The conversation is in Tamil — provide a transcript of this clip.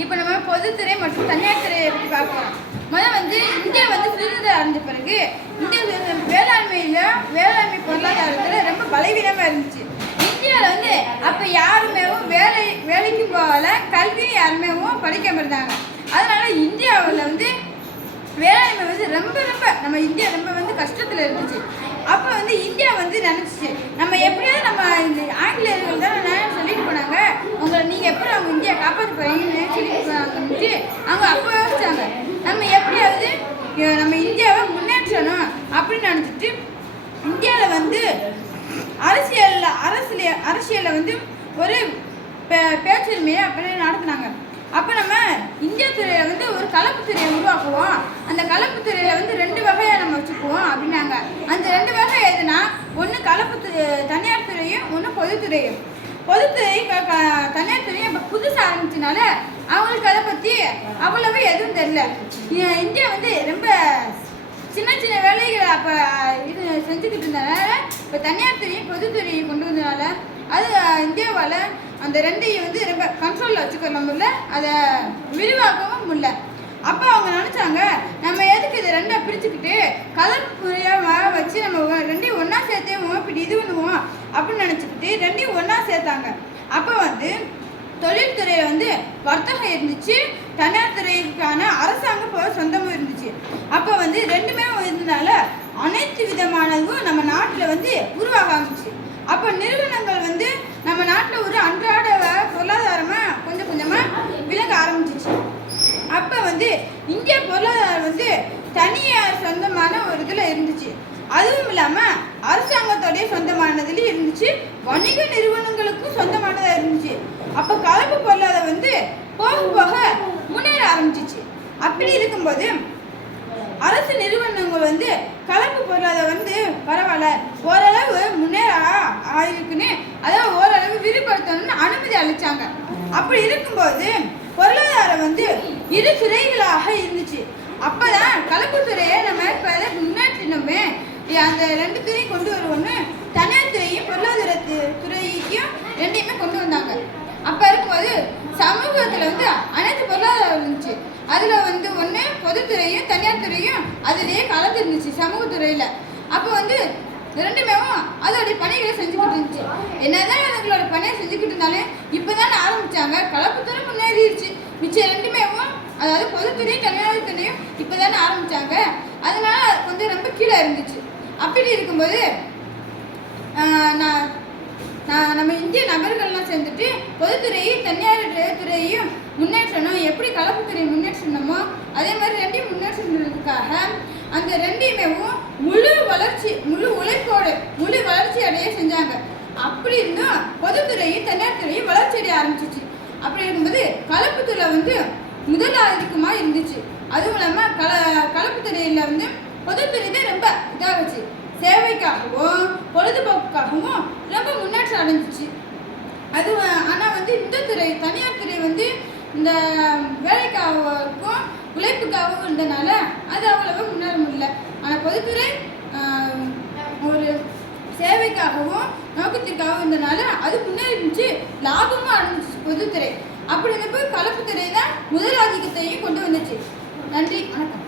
இப்போ நம்ம பொதுத்துறை மற்றும் தனியார் துறையை பற்றி பார்க்கலாம். முதல்ல இந்தியா சுதந்திரம் அடைஞ்ச பிறகு இந்தியா வேளாண்மை பொருளாதாரத்தில் ரொம்ப பலவீனமாக இருந்துச்சு. இந்தியாவில் அப்போ யாருமே வேலைக்கு போகல, கல்வியும் யாருமே படிக்காம இருந்தாங்க. அதனால இந்தியாவில் வேளாண்மை ரொம்ப நம்ம இந்தியா ரொம்ப கஷ்டத்தில் இருந்துச்சு. அப்போ இந்தியா நினச்சிச்சு, நம்ம எப்படியாவது நம்ம இந்த ஆங்கிலேயர்கள் தான் சொல்லிட்டு போனாங்க, நீங்கள் எப்படி அவங்க இந்தியா காப்பாற்ற போறீங்கன்னு சொல்லிட்டு போனாங்கன்ட்டு அவங்க அப்போ யோசிச்சாங்க, நம்ம எப்படியாவது நம்ம இந்தியாவை முன்னேற்றணும் அப்படின்னு நினச்சிட்டு இந்தியாவில் அரசியலில் ஒரு பேச்சுரிமையை அப்படி நடத்தினாங்க. அப்போ நம்ம இந்தியா துறையில் ஒரு கலப்பு துறையை உருவாக்குவோம், அந்த கலப்பு துறையில் 2 வகையாக நம்ம வச்சுக்குவோம் அப்படின்னாங்க. அந்த 2 வகை எதுனா, ஒன்று தனியார் துறையும், ஒன்று பொதுத்துறையும். பொதுத்துறை தனியார் துறையும் இப்போ புதுசாக ஆரம்பிச்சனால அவங்களுக்கு அதை பற்றி அவ்வளவு எதுவும் தெரியல. இந்தியா ரொம்ப சின்ன சின்ன வேலைகளை அப்போ இது செஞ்சுக்கிட்டு இருந்தனால இப்போ தனியார் துறையும் பொதுத்துறையும் கொண்டு வந்தனால அது இந்தியாவால் அந்த 2ஐயும் ரொம்ப கண்ட்ரோலில் வச்சுக்க முடியல, அதை விரிவாக்கவும் முடியல. அப்போ அவங்க நினச்சாங்க, நம்ம எதுக்கு இதை 2ஆக பிரிச்சுக்கிட்டு கலப்பு முறையாக வச்சு நம்ம 2ஐயும் ஒன்றா சேர்த்தேவோம், இப்படி இது பண்ணுவோம் அப்படின்னு நினச்சிக்கிட்டு 2ஐயும் ஒன்றா சேர்த்தாங்க. அப்போ தொழில்துறையில் வர்த்தகம் இருந்துச்சு, தனியார் துறைக்கான அரசாங்க சொந்தமும் இருந்துச்சு. அப்போ 2மே இருந்தனால அனைத்து விதமானதும் நம்ம நாட்டில் உருவாக ஆரம்பிச்சு. அப்போ நிறுவனங்கள் நம்ம நாட்டில் ஒரு அன்றாட பொருளாதாரமாக கொஞ்சம் கொஞ்சமாக விலக ஆரம்பிச்சிச்சு. அப்போ இந்திய பொருளாதாரம் தனியார் சொந்தமான ஒரு இதில் இருந்துச்சு. அதுவும் இல்லாமல் அரசாங்கத்தோடைய சொந்தமானதுலேயும் இருந்துச்சு, வணிக நிறுவனங்களுக்கும் சொந்தமானதாக இருந்துச்சு. அப்போ கலப்பு பொருளாதாரம் போக போக முன்னேற ஆரம்பிச்சிச்சு. அப்படி இருக்கும்போது அரசு நிறுவனங்கள் கலப்பு பொருளாதாரம் பரவாயில்ல, ஓரளவு முன்னேற ஆயிருக்குன்னு, அதாவது ஓரளவு விரிவுபடுத்தணும்னு அனுமதி அளித்தாங்க. அப்படி இருக்கும்போது பொருளாதாரம் இரு துறைகளாக இருந்துச்சு. அப்போதான் கலப்புத்துறையை நம்ம இப்போ முன்னேற்றினோமே, அந்த 2 துறையும் கொண்டு வருவோன்னு தனியார் துறையும் பொருளாதார துறைக்கும் 2ஐயுமே கொண்டு வந்தாங்க. அப்போ இருக்கும்போது சமூகத்தில் அனைத்து பொருளாதாரம் இருந்துச்சு. அதில் ஒன்று பொதுத்துறையும் தனியார் துறையும் அதிலேயே கலந்து இருந்துச்சு சமூகத்துறையில். அப்போ 2மே அதோடைய பணிகளை செஞ்சுக்கிட்டு இருந்துச்சு. என்னதான் அதுங்களோட பணியை செஞ்சுக்கிட்டு இருந்தாலும் இப்போ தானே ஆரம்பித்தாங்க, கலப்புத்துறை முன்னேறிடுச்சு. மிச்சம் 2மே அதாவது பொதுத்துறையும் தனியார் துறையும் இப்போ தானே ஆரம்பித்தாங்க, அதனால ரொம்ப கீழே இருந்துச்சு. அப்படி இருக்கும்போது நம்ம இந்திய நபர்கள்லாம் சேர்ந்துட்டு பொதுத்துறையும் தனியார் துறையையும் முன்னேற்றணும், எப்படி கலப்புத்துறையை முன்னேற்றணுமோ அதே மாதிரி 2ஐயும் முன்னேற்றத்துக்காக அந்த 2ஐயுமே முழு உழைப்போடு முழு வளர்ச்சி அடைய செஞ்சாங்க. அப்படி இருந்தும் பொதுத்துறையும் தனியார் துறையும் வளர்ச்சி அடைய ஆரம்பிச்சிச்சு. அப்படி இருக்கும்போது கலப்புத்துறை முதலாளிக்குமா இருந்துச்சு. அதுவும் இல்லாமல் கலப்புத்துறையில் பொதுத்துறை தான் ரொம்ப இதாகச்சு, சேவைக்காகவும் பொழுதுபோக்குக்காகவும் ரொம்ப முன்னேற்றம் அடைஞ்சிச்சு. அது ஆனால் இந்த துறை தனியார் துறை இந்த வேலைக்காகவும் உழைப்புக்காகவும் இருந்தனால அது அவ்வளவு முன்னேற முடியல. ஆனால் பொதுத்துறை ஒரு சேவைக்காகவும் நோக்கத்திற்காகவும் இருந்தனால அது முன்னேறிச்சு, லாபமும் அடைஞ்சிச்சு பொதுத்துறை. அப்படி இருந்தப்போ கலப்புத்துறை தான் முதலாதிக்கத்தையும் கொண்டு வந்துச்சு. நன்றி, வணக்கம்.